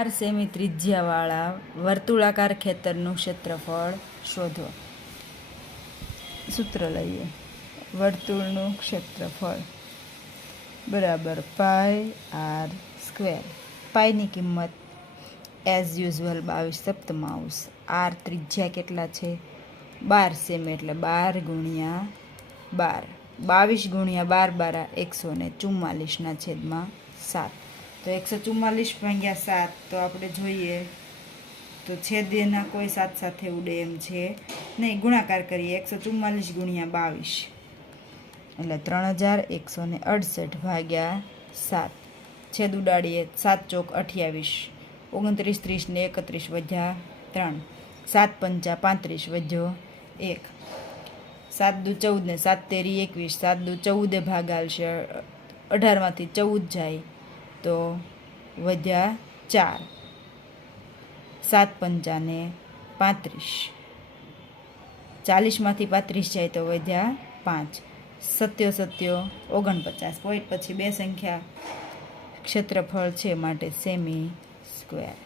4 semi ત્રિજ્યાવાળા વર્તુળાકાર ખેતરનું ક્ષેત્રફળ શોધો. સૂત્ર લઈએ. વર્તુળનું ક્ષેત્રફળ બરાબર પાઈ આર સ્ક્વેર. પાઈની કિંમત એઝ યુઝ્યુઅલ 22 સપ્તમાંશ. આર ત્રિજ્યા કેટલા છે? 12 સેમી એટલે 12 ગુણ્યા 12. 22 ગુણ્યા 12 144 છેદમાં 7. તો 144 ભાગ્યા 7 તો આપણે જોઈએ તો છેદ એના કોઈ સાત સાથે ઉડે એમ છે નહીં. ગુણાકાર કરીએ 144 ગુણ્યા 22 એટલે 3168 ભાગ્યા 7. છેદ ઉડાડીએ 7 ચોક 28, 29 30 ને 31 વધ્યા 3, 7 પંચા 35 વધ્યો 1, 7 દુ 14 ને 7 તેરી 21, 7 દુ 14 ભાગ આવશે 18માંથી 14 જાય તો વધ્યા 4, 7 પંચા ને 35, 40માંથી 35 જાય તો વધ્યા 5, 7 સત્યો 49. પોઈન્ટ પછી બે સંખ્યા ક્ષેત્રફળ છે માટે સેમી સ્ક્વેર.